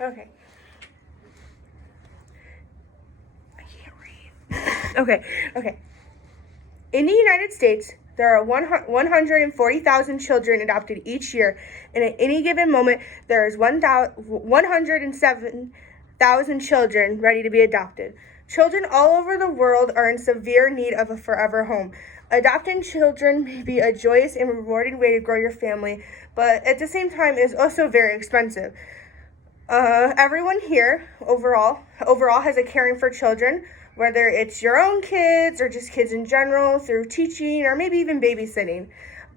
Okay. I can't read. Okay. In the United States, there are 140,000 children adopted each year, and at any given moment, there is 107,000 children ready to be adopted. Children all over the world are in severe need of a forever home. Adopting children may be a joyous and rewarding way to grow your family, but at the same time is also very expensive. Everyone here overall has a caring for children, whether it's your own kids or just kids in general, through teaching or maybe even babysitting.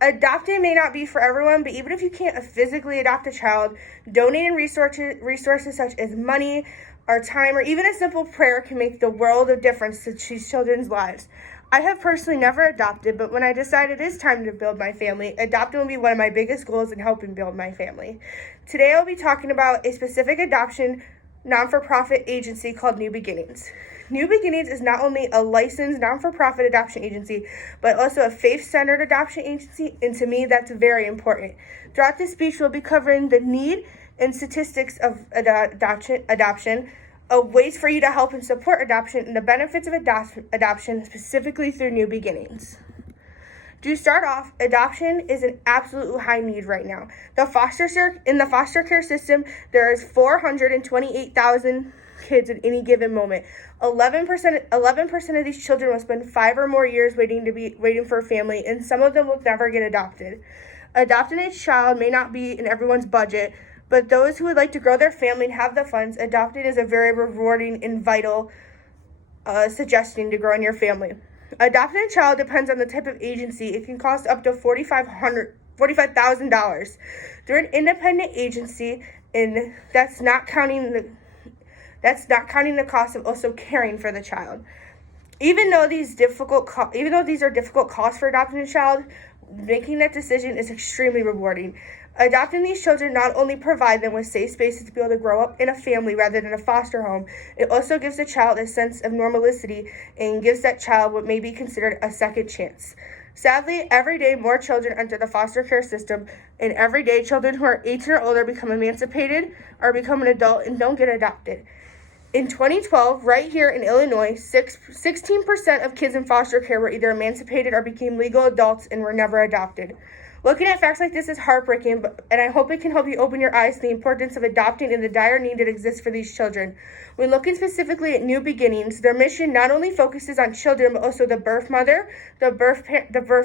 Adopting may not be for everyone, but even if you can't physically adopt a child, donating resources such as money or time or even a simple prayer can make the world of difference to these children's lives. I have personally never adopted, but when I decided it is time to build my family, adopting will be one of my biggest goals in helping build my family. Today I'll be talking about a specific adoption non-for-profit agency called New Beginnings. New Beginnings is not only a licensed non-for-profit adoption agency, but also a faith-centered adoption agency, and to me, that's very important. Throughout this speech, we'll be covering the need and statistics of adoption, ways for you to help and support adoption, and the benefits of adoption, specifically through New Beginnings. To start off, adoption is an absolute high need right now. In the foster care system, there is 428,000 kids at any given moment. 11% of these children will spend 5 or more years waiting for a family, and some of them will never get adopted. Adopting a child may not be in everyone's budget, but those who would like to grow their family and have the funds, adopting is a very rewarding and vital suggestion to grow in your family. Adopting a child depends on the type of agency. It can cost up to $45,000 through an independent agency, and that's not counting the cost of also caring for the child. Even though these are difficult costs for adopting a child, making that decision is extremely rewarding. Adopting these children not only provide them with safe spaces to be able to grow up in a family rather than a foster home, it also gives the child a sense of normalcy and gives that child what may be considered a second chance. Sadly, every day more children enter the foster care system, and every day children who are 18 or older become emancipated or become an adult and don't get adopted. In 2012, right here in Illinois, 16% of kids in foster care were either emancipated or became legal adults and were never adopted. Looking at facts like this is heartbreaking, and I hope it can help you open your eyes to the importance of adopting and the dire need that exists for these children. When looking specifically at New Beginnings, their mission not only focuses on children, but also the birth mother, the birth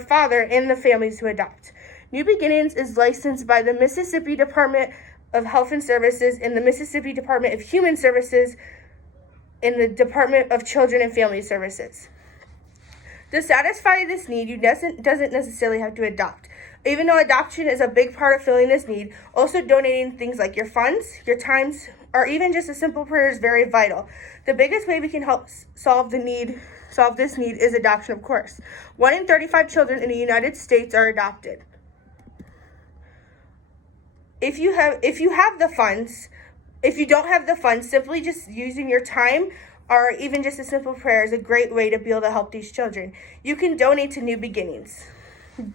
father, and the families who adopt. New Beginnings is licensed by the Mississippi Department of Health and Services and the Mississippi Department of Human Services and the Department of Children and Family Services. To satisfy this need, you doesn't necessarily have to adopt. Even though adoption is a big part of filling this need, also donating things like your funds, your times, or even just a simple prayer is very vital. The biggest way we can help solve this need is adoption, of course. 1 in 35 children in the United States are adopted. If you don't have the funds, simply just using your time or even just a simple prayer is a great way to be able to help these children. You can donate to New Beginnings.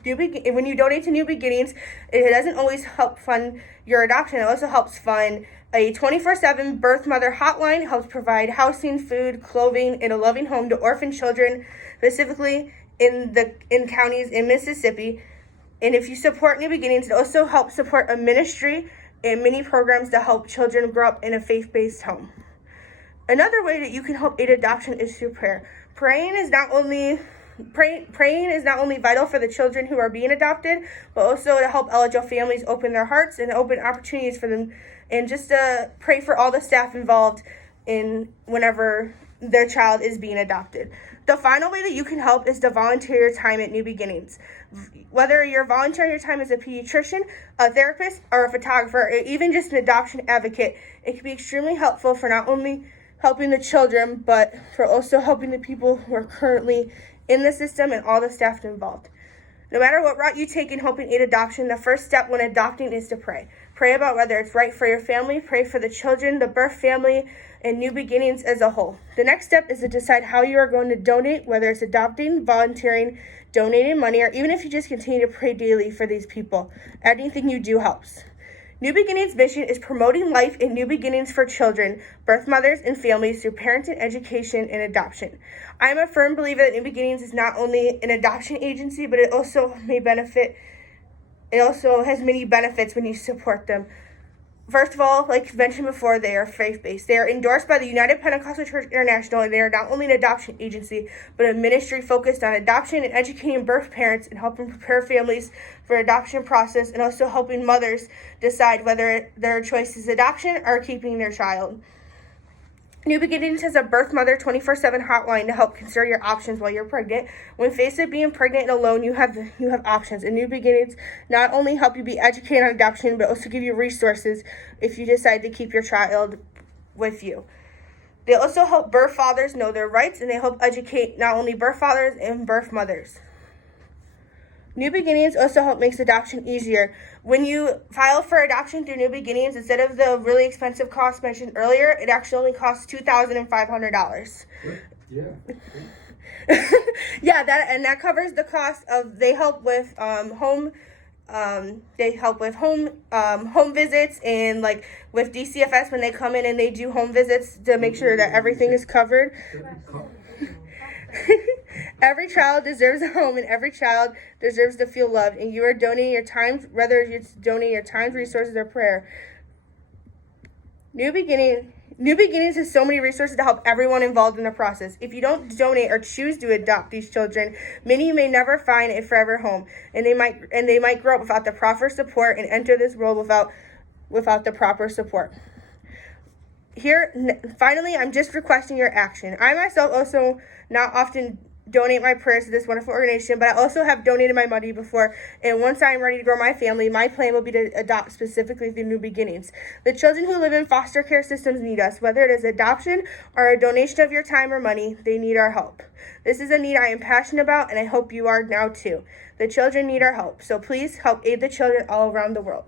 When you donate to New Beginnings, it doesn't always help fund your adoption. It also helps fund a 24/7 birth mother hotline, helps provide housing, food, clothing, and a loving home to orphan children, specifically in counties in Mississippi. And if you support New Beginnings, it also helps support a ministry and many programs to help children grow up in a faith-based home. Another way that you can help aid adoption is through prayer. Praying is not only vital for the children who are being adopted, but also to help eligible families open their hearts and open opportunities for them, and just to pray for all the staff involved in whenever their child is being adopted. The final way that you can help is to volunteer your time at New Beginnings. Whether you're volunteering your time as a pediatrician, a therapist, or a photographer, or even just an adoption advocate, it can be extremely helpful for not only helping the children, but for also helping the people who are currently in the system and all the staff involved. No matter what route you take in helping aid adoption, the first step when adopting is to pray. Pray about whether it's right for your family, pray for the children, the birth family, and New Beginnings as a whole. The next step is to decide how you are going to donate, whether it's adopting, volunteering, donating money, or even if you just continue to pray daily for these people. Anything you do helps. New Beginnings' mission is promoting life and new beginnings for children, birth mothers, and families through parenting, education, and adoption. I am a firm believer that New Beginnings is not only an adoption agency, but it also has many benefits when you support them. First of all, like mentioned before, they are faith-based. They are endorsed by the United Pentecostal Church International, and they are not only an adoption agency, but a ministry focused on adoption and educating birth parents and helping prepare families for adoption process, and also helping mothers decide whether their choice is adoption or keeping their child. New Beginnings has a birth mother 24/7 hotline to help consider your options while you're pregnant. When faced with being pregnant and alone, you have options. And New Beginnings not only help you be educated on adoption, but also give you resources if you decide to keep your child with you. They also help birth fathers know their rights, and they help educate not only birth fathers and birth mothers. New Beginnings also makes adoption easier. When you file for adoption through New Beginnings, instead of the really expensive cost mentioned earlier, it actually only costs $2,500. Yeah. Yeah, that covers the cost of. They help with home visits, and like with DCFS when they come in and they do home visits to make sure that everything is covered. Every child deserves a home, and every child deserves to feel loved. And you are donating your time, whether it's donating your time, resources, or prayer. New Beginnings has so many resources to help everyone involved in the process. If you don't donate or choose to adopt these children, many may never find a forever home, and they might grow up without the proper support and enter this world without the proper support. Finally, I'm just requesting your action. I myself also not often donate my prayers to this wonderful organization, but I also have donated my money before, and once I am ready to grow my family, my plan will be to adopt specifically through New Beginnings. The children who live in foster care systems need us. Whether it is adoption or a donation of your time or money, they need our help. This is a need I am passionate about, and I hope you are now too. The children need our help, so please help aid the children all around the world.